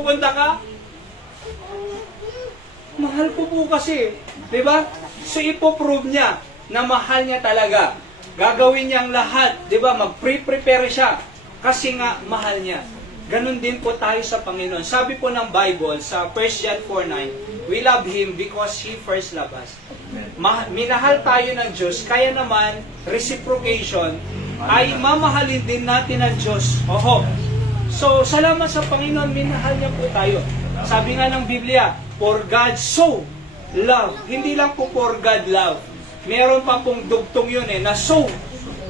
pupunta ka? Mahal ko po kasi. Diba? So, ipoprove niya na mahal niya talaga. Gagawin niya ang lahat. Diba? Mag-prepare siya. Kasi nga, mahal niya. Ganon din po tayo sa Panginoon. Sabi po ng Bible sa 1 John 4:9, we love Him because He first loved us. Minahal tayo ng Diyos, kaya naman, reciprocation, ay mamahalin din natin ng Diyos. Oho. So, salamat sa Panginoon, minahal niya po tayo. Sabi nga ng Biblia, for God so love. Hindi lang po for God love. Meron pa pong dugtong yun na so.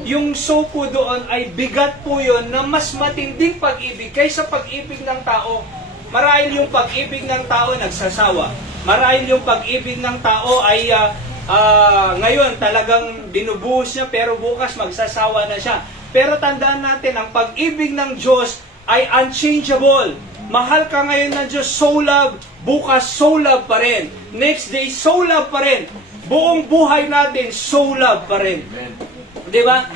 Yung so po doon ay bigat po yun na mas matinding pag-ibig kaysa pag-ibig ng tao. Marahil yung pag-ibig ng tao nagsasawa. Marahil yung pag-ibig ng tao ay ngayon talagang binubuhos niya pero bukas magsasawa na siya. Pero tandaan natin, ang pag-ibig ng Diyos ay unchangeable. Mahal ka ngayon ng Diyos, so love. Bukas, so love pa rin. Next day, so love pa rin. Buong buhay natin, so love pa rin. Diba?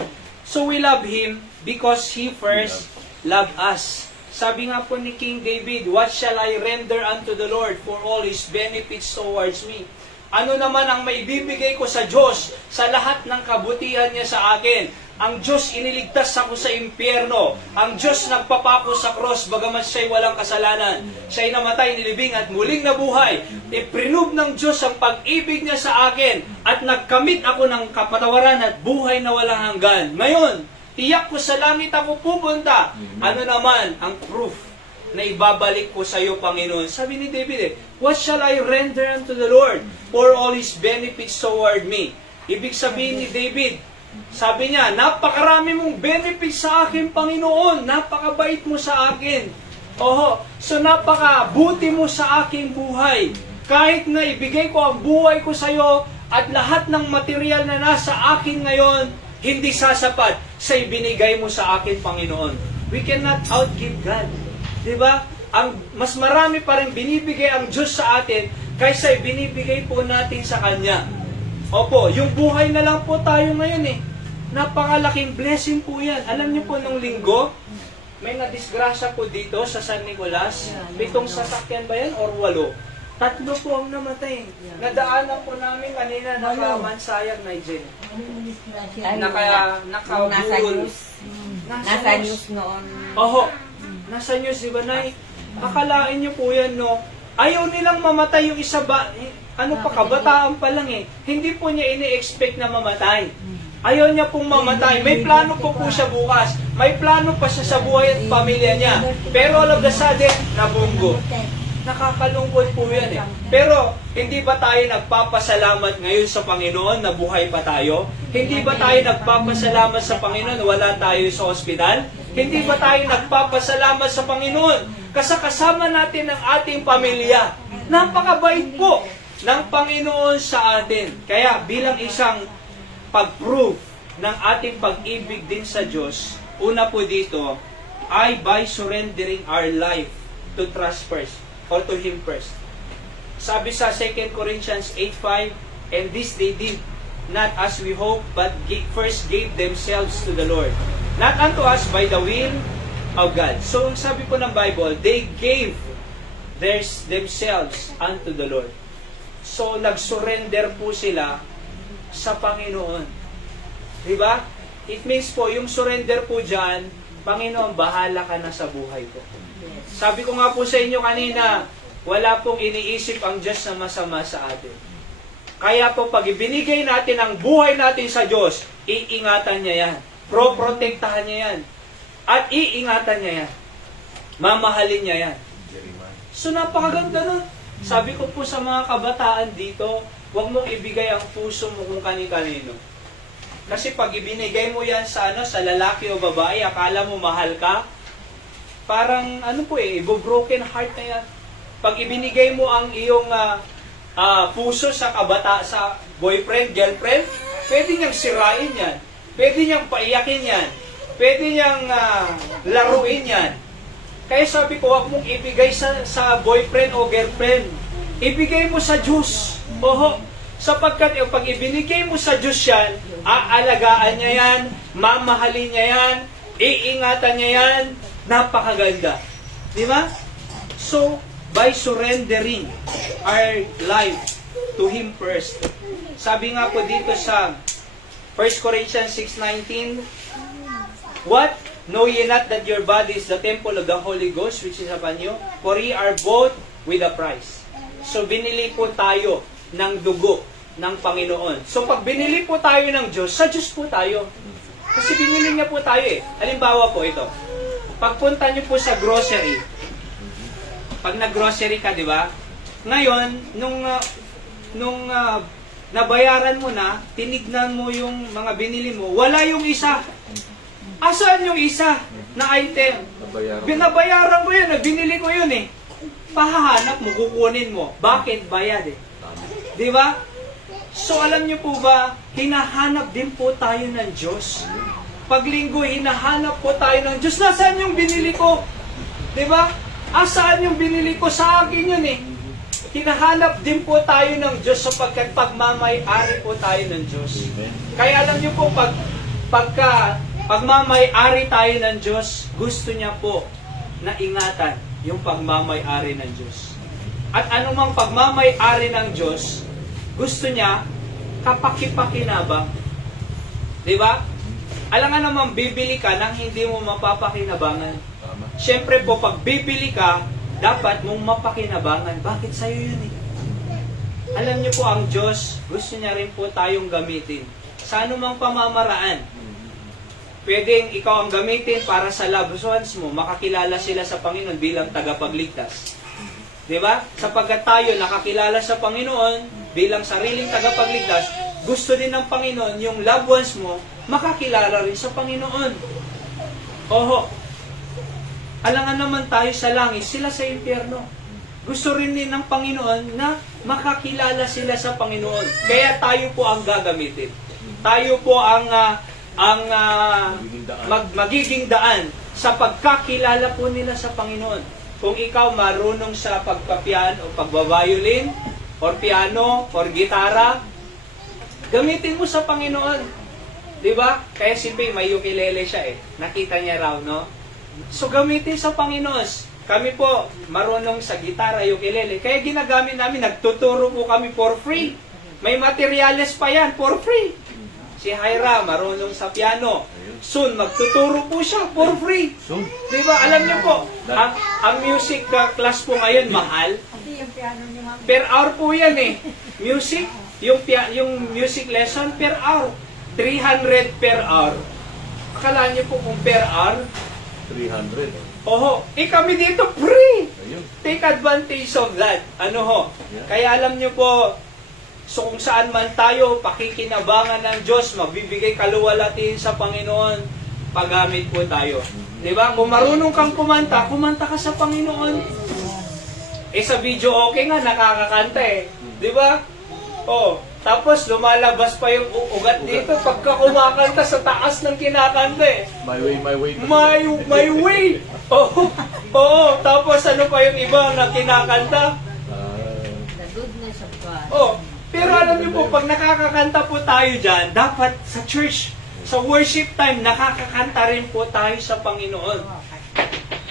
So we love Him because He first loved us. Sabi nga po ni King David, what shall I render unto the Lord for all His benefits towards me? Ano naman ang maibibigay ko sa Diyos sa lahat ng kabutihan niya sa akin? Ang Diyos iniligtas ako sa impyerno. Ang Diyos nagpapako sa cross bagamat siya'y walang kasalanan. Siya'y namatay, nilibing at muling nabuhay. Iprinob ng Diyos ang pag-ibig niya sa akin at nagkamit ako ng kapatawaran at buhay na walang hanggan. Ngayon, tiyak ko sa langit ako pupunta. Ano naman ang proof na ibabalik ko sa iyo, Panginoon? Sabi ni David, what shall I render unto the Lord for all His benefits toward me? Ibig sabihin ni David, sabi niya, napakarami mong benefits sa akin, Panginoon. Napakabait mo sa akin. Oho, so napakabuti mo sa aking buhay. Kahit na ibigay ko ang buhay ko sa iyo at lahat ng material na nasa akin ngayon, hindi sasapat sa ibinigay mo sa akin, Panginoon. We cannot outgive God. Diba? Ang mas marami pa rin binibigay ang Diyos sa atin kaysa ibinibigay po natin sa Kanya. Opo, yung buhay na lang po tayo ngayon Napakalaking blessing po yan. Alam niyo po nung linggo, may nadisgrasya po dito sa San Nicolas. 7 sasakyan ba yan or 8? 3 po ang namatay. Nadaanan po namin kanina naka-Mansayag, Nigel. Naka-burol. Nasa news noon. Oho, nasa news, di ba, Nay? Akalain niyo po yan, no? Ayaw nilang mamatay yung isa ba? Kabataan pa lang Hindi po niya ini-expect na mamatay. Ayaw niya pong mamatay. May plano po siya bukas. May plano pa siya sa buhay at pamilya niya. Pero all of the sudden, nabunggo. Nakakalungkot po yan Pero, hindi ba tayo nagpapasalamat ngayon sa Panginoon na buhay pa tayo? Hindi ba tayo nagpapasalamat sa Panginoon na wala tayo sa ospital? Hindi ba tayo nagpapasalamat sa Panginoon kasi kasama natin ang ating pamilya? Napakabait po ng Panginoon sa atin. Kaya bilang isang pag-prove ng ating pag-ibig din sa Diyos, una po dito, ay by surrendering our life to trust first, or to Him first. Sabi sa 2 Corinthians 8:5, and this they did, not as we hope, but first gave themselves to the Lord. Not unto us by the will of God. So, sabi po ng Bible, they gave themselves unto the Lord. So, nag-surrender po sila sa Panginoon. Diba? It means po, yung surrender po dyan, Panginoon, bahala ka na sa buhay ko. Sabi ko nga po sa inyo kanina, wala pong iniisip ang Diyos na masama sa atin. Kaya po, pag ibinigay natin ang buhay natin sa Diyos, iingatan niya yan. Protektahan niya yan. At iingatan niya yan. Mamahalin niya yan. So, napakaganda nun. Sabi ko po sa mga kabataan dito, huwag mong ibigay ang puso mo kung kani-kanino. Kasi pag ibinigay mo yan sa lalaki o babae, akala mo mahal ka, parang broken heart na yan. Pag ibinigay mo ang iyong puso sa sa boyfriend, girlfriend, pwede niyang sirain yan. Pwede niyang paiyakin yan. Pwede niyang laruin yan. Kaya sabi ko, huwag mong ibigay sa boyfriend o girlfriend. Ibigay mo sa Diyos. Oho. Sapagkat pag ibinigay mo sa Diyos yan, aalagaan niya yan, mamahalin niya yan, iingatan niya yan, napakaganda. Di ba? So, So, by surrendering our life to Him first. Sabi nga po dito sa 1 Corinthians 6:19, what? Know ye not that your body is the temple of the Holy Ghost which is upon you? For ye are bought with a price. So, binili po tayo ng dugo ng Panginoon. So, pag binili po tayo ng Diyos, sa Diyos po tayo. Kasi binili niya po tayo eh. Halimbawa po ito. Pagpunta niyo po sa grocery, pag nag-grocery ka, di ba? Ngayon, nung nabayaran mo na, tinignan mo yung mga binili mo, wala yung isa. Asaan yung isa na item? Binabayaran ko yun, binili ko yun eh. Pahahanap mo, kukunin mo. Bakit? Bayad eh. Di ba? So alam niyo po ba, hinahanap din po tayo ng Diyos. Pag linggo, hinahanap po tayo ng Diyos. Nasaan yung binili ko? Di ba? Asaan yung binili ko? Sa akin yun eh. Hinahanap din po tayo ng Diyos sapagkat pagmamay-ari po tayo ng Diyos. Kaya alam niyo po, pagmamay-ari tayo ng Diyos, gusto niya po na ingatan yung pagmamay-ari ng Diyos. At anumang pagmamay-ari ng Diyos, gusto niya kapaki-pakinabang. Di ba? Alam nga naman, bibili ka nang hindi mo mapapakinabangan. Siyempre po, pag bibili ka, dapat mong mapakinabangan. Bakit sa'yo yun eh? Alam niyo po, ang Diyos, gusto niya rin po tayong gamitin. Sa anumang pamamaraan. Pwedeng ikaw ang gamitin para sa loved ones mo, makakilala sila sa Panginoon bilang tagapagligtas. Diba? Sapagkat tayo nakakilala sa Panginoon bilang sariling tagapagligtas, gusto din ng Panginoon yung loved ones mo makakilala rin sa Panginoon. Oho, alangan naman tayo sa langit, sila sa impyerno. Gusto rin din ng Panginoon na makakilala sila sa Panginoon. Kaya tayo po ang gagamitin. Tayo po ang magiging daan sa pagkakilala po nila sa Panginoon. Kung ikaw marunong sa pagpapiano o pagbabayolin, or piano, or gitara, gamitin mo sa Panginoon. Diba? Kaya si Pei, may ukulele siya eh. Nakita niya raw, no? So gamitin sa Panginoon. Kami po, marunong sa gitara, ukulele. Kaya ginagamit namin, nagtuturo po kami for free. May materials pa yan, for free. Si Hyra, marunong sa piano. Soon, magtuturo po siya for free. Diba? Alam niyo po, ang music class po ngayon, mahal. Per hour po yan eh. Music, yung music lesson per hour. 300 per hour. Akala niyo po kung per hour? 300. Oho, kami dito free. Ayun. Take advantage of that. Ano ho? Yeah. Kaya alam niyo po, so kung saan man tayo, pakikinabangan ng Diyos, magbibigay kaluwalhatian sa Panginoon, paggamit po tayo. Diba? Kung marunong kang kumanta, kumanta ka sa Panginoon. Sa video okay nga, nakakakanta eh. Diba? Oh, tapos lumalabas pa yung ugat dito pagka kumakanta sa taas ng kinakanta eh. My way, my way. My way! Oo, oo. Tapos ano pa yung iba na kinakanta? The goodness of God. Oh, pero alam niyo po, pag nakakakanta po tayo dyan, dapat sa church, sa worship time, nakakakanta rin po tayo sa Panginoon.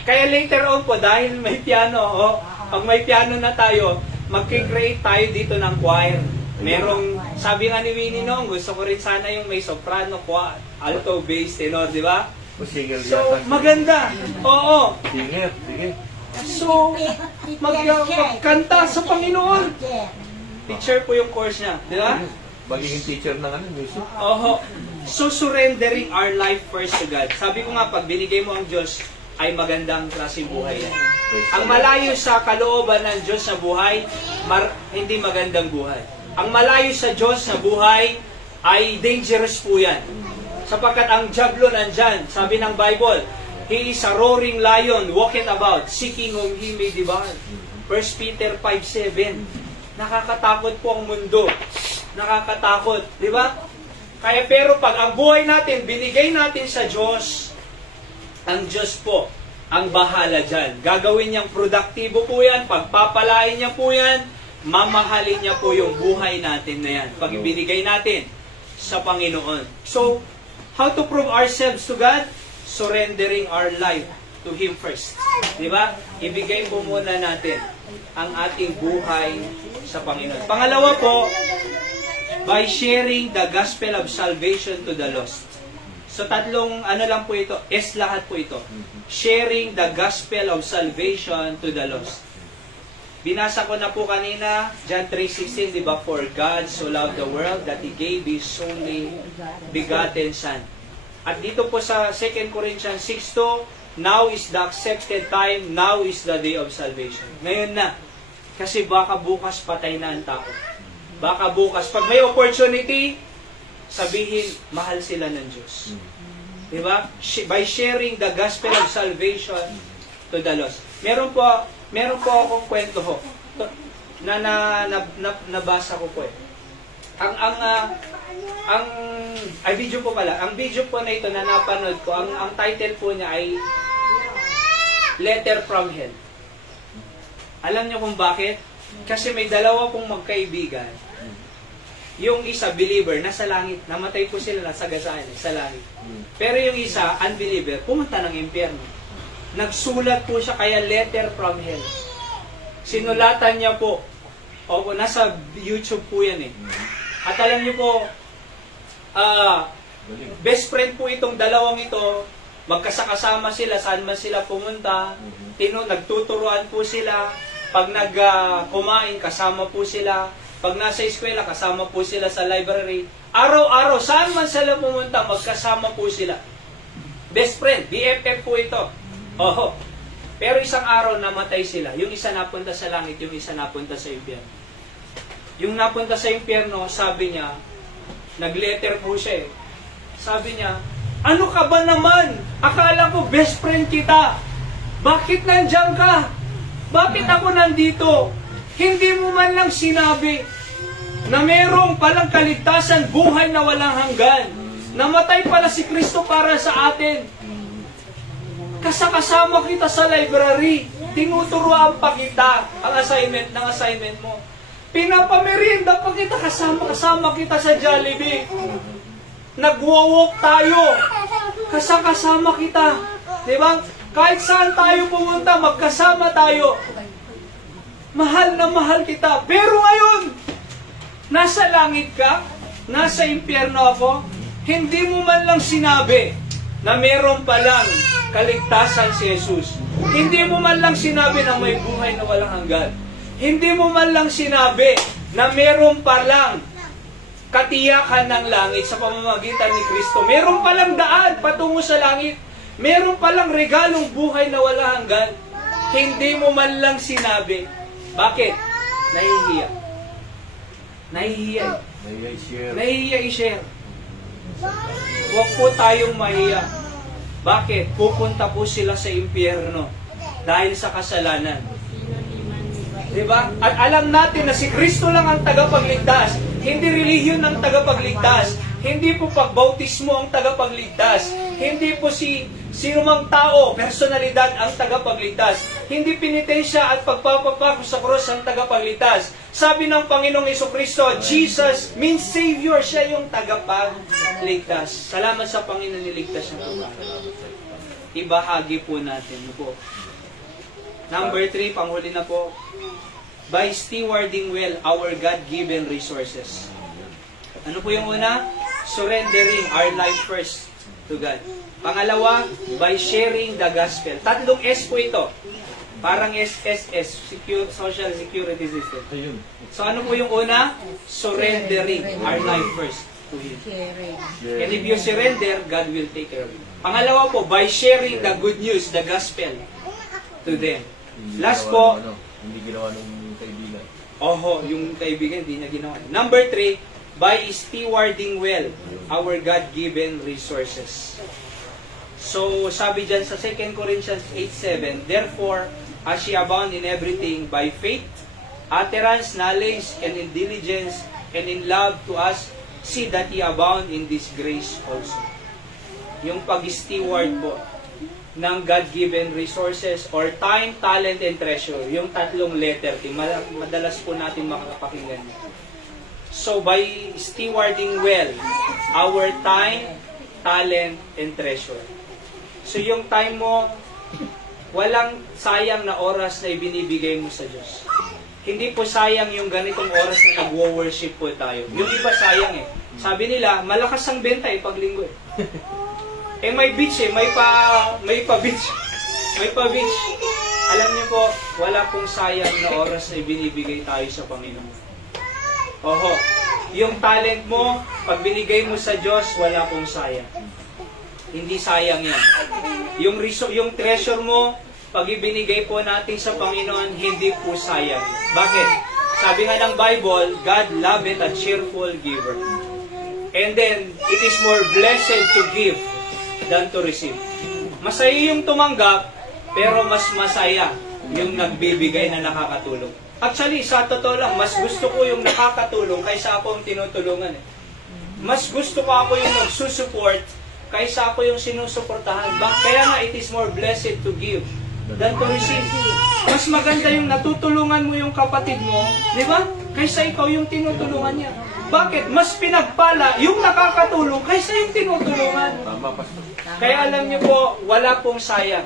Kaya later on po, dahil may piano, pag may piano na tayo, mag-create tayo dito ng choir. Merong, sabi nga ni Winnie noong, gusto ko rin sana yung may soprano, alto, bass, tenor, di ba? Singer So, yata. maganda. Oo. Singer, sige. So, magkanta sa Panginoon. Teacher po yung course niya, di ba? Magiging teacher ng music. Oho. So, surrendering our life first to God. Sabi ko nga, pag binigay mo ang Diyos, ay magandang klaseng buhay yan. Ang malayo sa kalooban ng Diyos na buhay, hindi magandang buhay. Ang malayo sa Diyos na buhay, ay dangerous po yan. Sapagkat ang diablo nandyan, sabi ng Bible, he is a roaring lion, walking about, seeking whom he may devour. 1 Peter 5:7. Nakakatakot po ang mundo. Nakakatakot, di ba? Kaya pero pag ang buhay natin, binigay natin sa Diyos, ang Diyos po, ang bahala dyan. Gagawin niyang produktibo po yan, pagpapalain niya po yan, mamahalin niya po yung buhay natin na yan. Pag ibinigay natin sa Panginoon. So, how to prove ourselves to God? Surrendering our life to Him first. Di ba? Ibigay po muna natin ang ating buhay sa Panginoon. Pangalawa po, by sharing the gospel of salvation to the lost. So tatlong ano lang po ito, lahat po ito. Sharing the gospel of salvation to the lost. Binasa ko na po kanina, John 3:16, di ba? For God so loved the world that He gave His only begotten Son. At dito po sa 2 Corinthians 6:2, now is the accepted time, now is the day of salvation. Ngayon na. Kasi baka bukas patay na ang tao. Baka bukas, pag may opportunity, sabihin, mahal sila ng Diyos. Diba? By sharing the gospel of salvation to the lost. Meron po akong kwento ho na nabasa ko po eh. Ay video po pala. Ang video po na ito na napanood ko, ang title po niya ay Letter from Hell. Alam niyo kung bakit? Kasi may dalawa pong magkaibigan. Yung isa, believer, nasa langit. Namatay po sila, nasagasaan sa langit. Pero yung isa, unbeliever, pumunta ng impyerno. Nagsulat po siya kaya letter from hell. Sinulatan niya po. O, nasa YouTube po yan eh. At alam niyo po, best friend po itong dalawang ito. Magkasakasama sila, saan man sila pumunta. Nagtuturuan po sila. Pag kumain, kasama po sila. Pag nasa eskwela, kasama po sila sa library. Araw-araw, saan man sila pumunta, magkasama po sila. Best friend, BFF po ito. Oho. Pero isang araw, namatay sila. Yung isa napunta sa langit, yung isa napunta sa impyerno. Yung napunta sa impyerno, sabi niya, nag-letter po siya eh. Sabi niya, ano ka ba naman? Akala ko best friend kita. Bakit nandiyan ka? Bakit ako nandito? Hindi mo man lang sinabi na mayroong palang kaligtasan, buhay na walang hanggan. Namatay pala si Kristo para sa atin. Kasama kita sa library. Tinuturuan pa kita ang assignment mo. Pinapamerienda pa kita, kasama kita sa Jollibee. Nagwo-walk tayo. Kasama kita. Diba? Kahit saan tayo pumunta, magkasama tayo. Mahal na mahal kita. Pero ngayon, nasa langit ka, nasa impyerno ako, hindi mo man lang sinabi na meron palang kaligtasan si Jesus. Hindi mo man lang sinabi na may buhay na walang hanggan. Hindi mo man lang sinabi na meron palang katiyakan ng langit sa pamamagitan ni Kristo. Meron palang daan patungo sa langit. Meron palang regalong buhay na walang hanggan. Hindi mo man lang sinabi. Bakit? Nahihiya. Nahihiya. Nahihiya i-share. Huwag po tayong mahiya. Bakit? Pupunta po sila sa impyerno dahil sa kasalanan. Diba? At alam natin na si Kristo lang ang tagapagligtas. Hindi relihiyon ang tagapagligtas. Hindi po pagbautismo ang tagapagligtas. Hindi po sino mang tao, personalidad ang tagapagligtas. Hindi penitensya at pagpapapako sa krus ang tagapagligtas. Sabi ng Panginoong Jesucristo, Jesus means Savior. Siya yung tagapagligtas. Salamat sa Panginoon, niligtas siya. Ibahagi po natin po. Number 3, panghuli na po. By stewarding well our God-given resources. Ano po yung una? Surrendering our life first to God. Pangalawa, by sharing the gospel. Tatlong S po ito. Parang SSS, Social Security System. So ano po yung una? Surrendering our life first to Him. And if you surrender, God will take care of you. Pangalawa po, by sharing the good news, the gospel to them. Last po, hindi ginawa ng kaibigan. yung kaibigan, hindi niya ginawa. Number 3, by stewarding well our God-given resources. So, sabi dyan sa 2 Corinthians 8:7, therefore, as ye abound in everything, by faith, utterance, knowledge, and in diligence, and in love to us, see that ye abound in this grace also. Yung pag-steward po ng God-given resources or time, talent, and treasure. Yung tatlong letter, madalas po natin makakapakinggan. So, by stewarding well our time, talent, and treasure. So, yung time mo, walang sayang na oras na ibinibigay mo sa Diyos. Hindi po sayang yung ganitong oras na nagwo-worship po tayo. Yung iba sayang eh. Sabi nila, malakas ang benta eh, pag linggo eh. Eh may beach eh, may pa beach. May pa beach. Alam niyo po, wala pong sayang na oras na ibinibigay tayo sa Panginoon. Oho, yung talent mo, pag binigay mo sa Diyos, wala pong sayang. Hindi sayang yan. Yung treasure mo, pag ibinigay po natin sa Panginoon, hindi po sayang. Bakit? Sabi nga ng Bible, God loveth a cheerful giver. And then, it is more blessed to give than to receive. Masaya yung tumanggap, pero mas masaya yung nagbibigay na nakakatulong. Actually, sa totoo lang, mas gusto ko yung nakakatulong kaysa ako ang tinutulungan. Mas gusto ko ako yung nagsusupport kaysa ako yung sinusuportahan. Kaya nga, it is more blessed to give than to receive. Mas maganda yung natutulungan mo yung kapatid mo, di ba? Kaysa ikaw yung tinutulungan niya. Bakit? Mas pinagpala yung nakakatulong kaysa yung tinutulungan. Tama, Pastor. Kaya alam niyo po, wala pong sayang.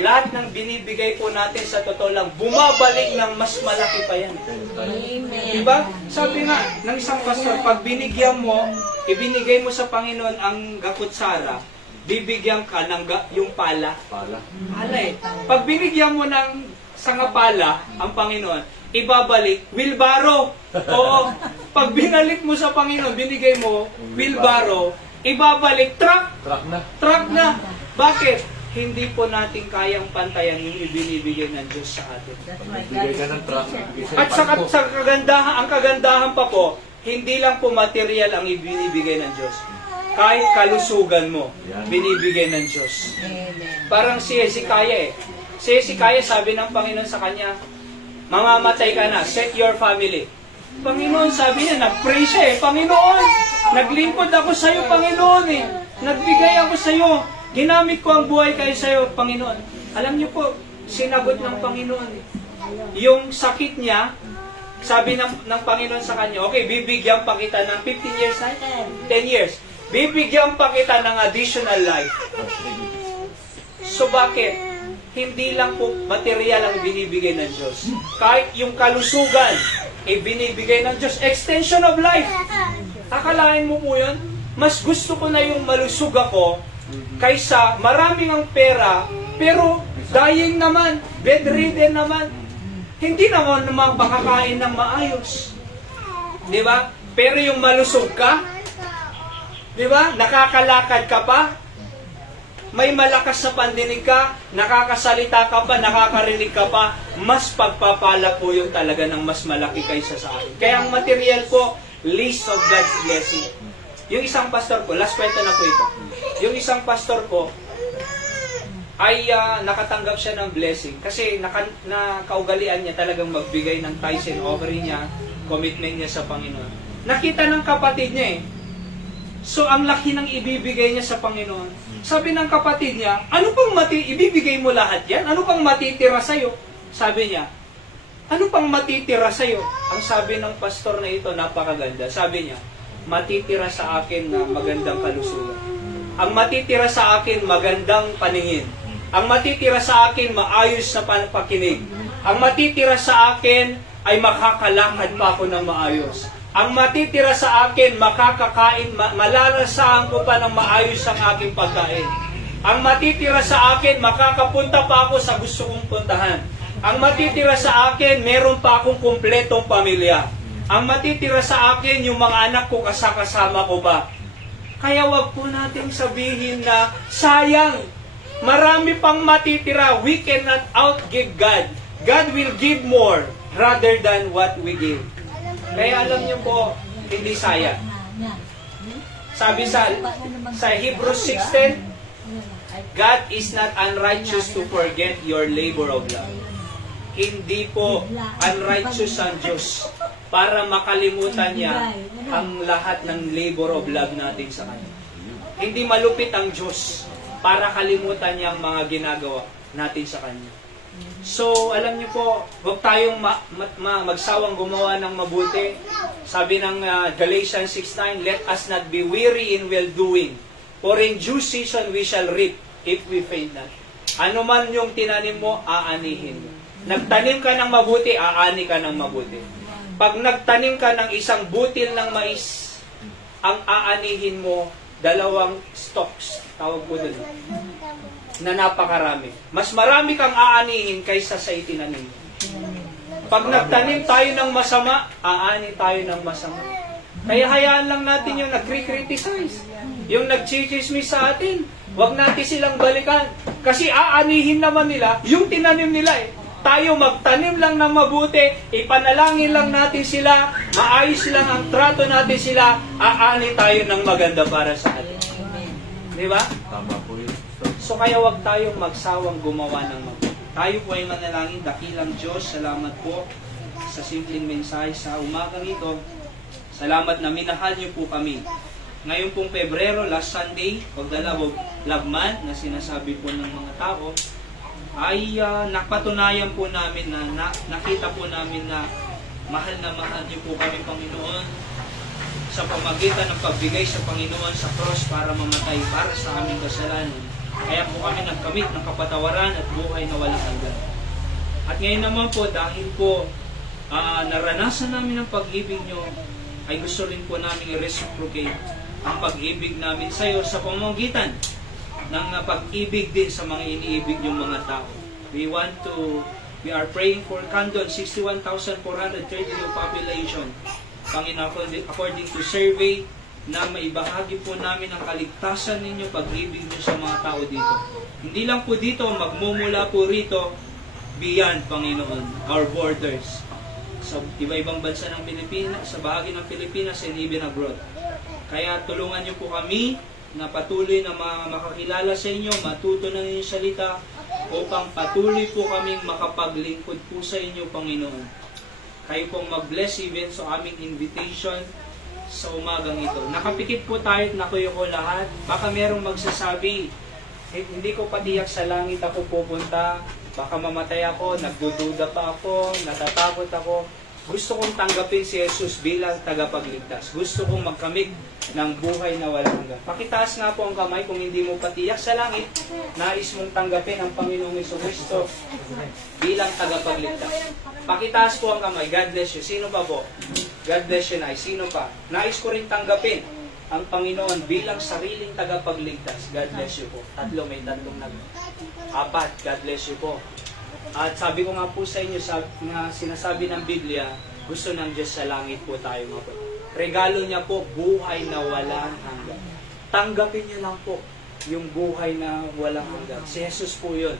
Lahat ng binibigay po natin sa totoo lang, bumabalik ng mas malaki pa yan. Amen. Diba? Sabi nga ng isang pastor, pag binigyan mo, ibinigay mo sa Panginoon ang gakutsara, bibigyan ka ng yung pala. Pala. Pala eh. Pag binigyan mo ng sangapala ang Panginoon, ibabalik, wilbaro. Oo. Pag binalik mo sa Panginoon, binigay mo, wilbaro, ibabalik, truck. Truck na. Truck na. Bakit? Hindi po natin kayang pantayan yung ibinibigay ng Diyos sa atin. That's why Bigay ka God ng is truck. teacher. Bigay At sa'yo sa kagandahan, ang kagandahan pa po, hindi lang po material ang ibinibigay ng Diyos. Kahit kalusugan mo, binibigay ng Diyos. Amen. Parang si Hezekiah eh. Si Hezekiah, sabi ng Panginoon sa kanya, mamamatay ka na, set your family. Panginoon, sabi niya, nag-pray siya eh. Panginoon, naglingkod ako sa iyo, Panginoon eh. Nagbigay ako sa iyo. Ginamit ko ang buhay kayo sa iyo, Panginoon. Alam niyo po, sinagot ng Panginoon eh. Yung sakit niya, sabi ng Panginoon sa kanya, okay, bibigyan pa kita ng 15 years, 10 years. Bibigyan pa kita ng additional life. So bakit? Hindi lang po material ang binibigay ng Diyos. Kahit yung kalusugan, binibigay ng Diyos. Extension of life. Akalain mo po yun? Mas gusto ko na yung malusog ako kaysa maraming ang pera, pero dying naman, bedridden naman. Hindi naman makakain ng maayos. Di ba? Pero yung malusog ka, di ba? Nakakalakad ka pa, may malakas na pandinig ka, nakakasalita ka pa, nakakarinig ka pa, mas pagpapala po yung talaga ng mas malaki kaysa sa akin. Kaya ang material po, least of God's blessing. Yung isang pastor ko, last kwento na po ito. Yung isang pastor ko, ay nakatanggap siya ng blessing kasi nakaugalian niya talagang magbigay ng tithes and offering niya, commitment niya sa Panginoon. Nakita ng kapatid niya eh. So, ang laki ng ibibigay niya sa Panginoon. Sabi ng kapatid niya, ano pang ibibigay mo lahat yan? Ano pang matitira sa'yo? Sabi niya, ano pang matitira sa'yo? Ang sabi ng pastor na ito, napakaganda. Sabi niya, matitira sa akin na magandang kalusugan. Ang matitira sa akin, magandang paningin. Ang matitira sa akin, maayos na pakinig. Ang matitira sa akin, ay makakalakad pa ako ng maayos. Ang matitira sa akin, makakakain, malalasahan ko pa ng maayos ang aking pagkain. Ang matitira sa akin, makakapunta pa ako sa gusto kong puntahan. Ang matitira sa akin, meron pa akong kumpletong pamilya. Ang matitira sa akin, yung mga anak ko kasama ko pa. Kaya wag po natin sabihin na, sayang, marami pang matitira, we cannot outgive God. God will give more rather than what we give. Kaya alam niyo po, hindi sayang. Sabi sa Hebrews 6:10, God is not unrighteous to forget your labor of love. Hindi po unrighteous ang Diyos para makalimutan niya ang lahat ng labor of love natin sa Kanya. Hindi malupit ang Diyos para kalimutan niya ang mga ginagawa natin sa Kanya. So, alam niyo po, huwag tayong magsawang gumawa ng mabuti. Sabi ng Galatians 6:9, let us not be weary in well-doing, for in due season we shall reap if we faint not. Ano man yung tinanim mo, aanihin mo. Nagtanim ka ng mabuti, aani ka ng mabuti. Pag nagtanim ka ng isang butil ng mais, ang aanihin mo, 2 stalks, tawag po doon, na napakarami. Mas marami kang aanihin kaysa sa itinanim mo. Pag nagtanim tayo ng masama, aani tayo ng masama. Kaya hayaan lang natin yung nagkri-criticize, yung nagchichismis sa atin. Huwag natin silang balikan. Kasi aanihin naman nila yung tinanim nila eh. Tayo magtanim lang ng mabuti, ipanalangin lang natin sila, maayos lang ang trato natin sila, aani tayo ng maganda para sa atin. Di ba? Tama po yun. So kaya wag tayong magsawang gumawa ng mabuti. Tayo po ay manalangin, dakilang Diyos, salamat po sa simpleng mensahe sa umagang ito. Salamat na minahal niyo po kami. Ngayon pong Pebrero, last Sunday, pagdalawag Love Month na sinasabi po ng mga tao, ay napatunayan po namin na nakita po namin na mahal niyo po kami, Panginoon, sa pamagitan ng pagbigay sa Panginoon sa cross para mamatay para sa aming kasalanan. Kaya po kami nagkamit ng kapatawaran at buhay na walang hanggan. At ngayon naman po, dahil po naranasan namin ang pag-ibig nyo, ay gusto rin po namin i-reciprocate ang pag-ibig namin sa iyo sa pamamagitan ng pag-ibig din sa mga iniibig yung mga tao. We are praying for Candon, 61,430 yung population. Panginoon, according to survey, na maibahagi po namin ang kaligtasan ninyo, pag-ibig nyo sa mga tao dito. Hindi lang po dito, magmumula po rito, beyond, Panginoon, our borders. Sa iba-ibang bansa ng Pilipinas, sa bahagi ng Pilipinas, and even abroad. Kaya tulungan nyo po kami na patuloy na makakilala sa inyo, matuto ng inyong salita, upang patuloy po kaming makapaglingkod po sa inyo, Panginoon. Kayo pong mag-bless even sa aming invitation sa umagang ito. Nakapikit po tayo at nakuyo ko lahat. Baka merong magsasabi, hindi ko patiyak sa langit ako pupunta, baka mamatay ako, nagdududa pa ako, natatakot ako. Gusto kong tanggapin si Jesus bilang tagapagligtas. Gusto kong magkamit ng buhay na walang hanggan. Pakitaas nga po ang kamay kung hindi mo patiyak sa langit, nais mong tanggapin ang Panginoong Jesucristo bilang tagapagligtas. Pakitaas po ang kamay. God bless you. Sino pa po? God bless you, Nay. Sino pa? Nais ko rin tanggapin ang Panginoon bilang sariling tagapagligtas. God bless you po. May tatlong apat. God bless you po. At sabi ko nga po sa inyo, na sinasabi ng Biblia, gusto ng Diyos sa langit po tayo nga po. Regalo niya po, buhay na walang hanggan. Tanggapin niyo lang po yung buhay na walang hanggan. Si Jesus po yun.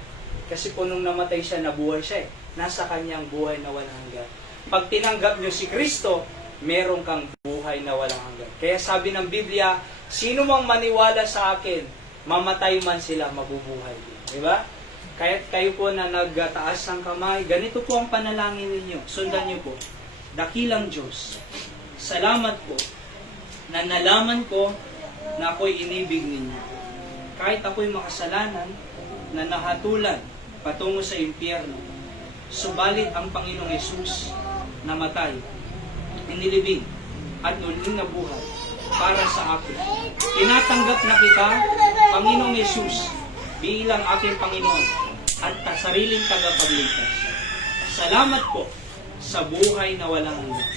Kasi po nung namatay siya, nabuhay siya eh. Nasa kanyang buhay na walang hanggan. Pag tinanggap niyo si Kristo, meron kang buhay na walang hanggan. Kaya sabi ng Biblia, sino mang maniwala sa akin, mamatay man sila, mabubuhay. Diba? Kahit kayo po na nagtaas ng kamay, ganito po ang panalangin ninyo. Sundan niyo po. Dakilang Diyos, salamat po na nalaman ko na ako'y inibig ninyo. Kahit ako'y makasalanan na nahatulan patungo sa impyerno, subalit ang Panginoong Yesus namatay, inilibing at muling nabuhay para sa akin. Tinatanggap na kita, Panginoong Yesus, bilang aking Panginoon at sariling tagapagligtas. Salamat po sa buhay na walang hanggan.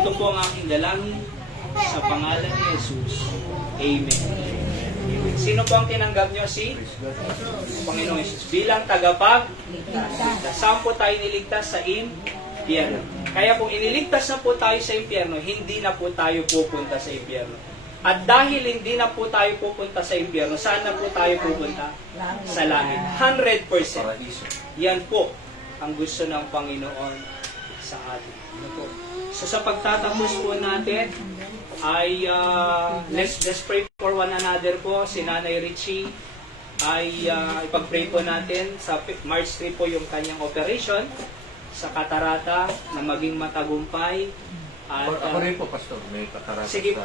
Ito po ang aking dalangin sa pangalan ni Jesus. Amen. Amen. Sino po ang tinanggap nyo? Si Panginoong Jesus bilang tagapagligtas. Saan po tayo niligtas? Sa impyerno. Kaya kung iniligtas na po tayo sa impyerno, hindi na po tayo pupunta sa impyerno. At dahil hindi na po tayo pupunta sa impyerno, saan na po tayo pupunta? Sa langit. 100%. Yan po ang gusto ng Panginoon sa atin. So sa pagtatapos po natin, ay let's pray for one another po. Si Nanay Richie ay ipag-pray po natin. Sa March 3 po yung kanyang operation sa katarata na maging matagumpay. At, Ako rin po, Pastor. May katarata sige, sa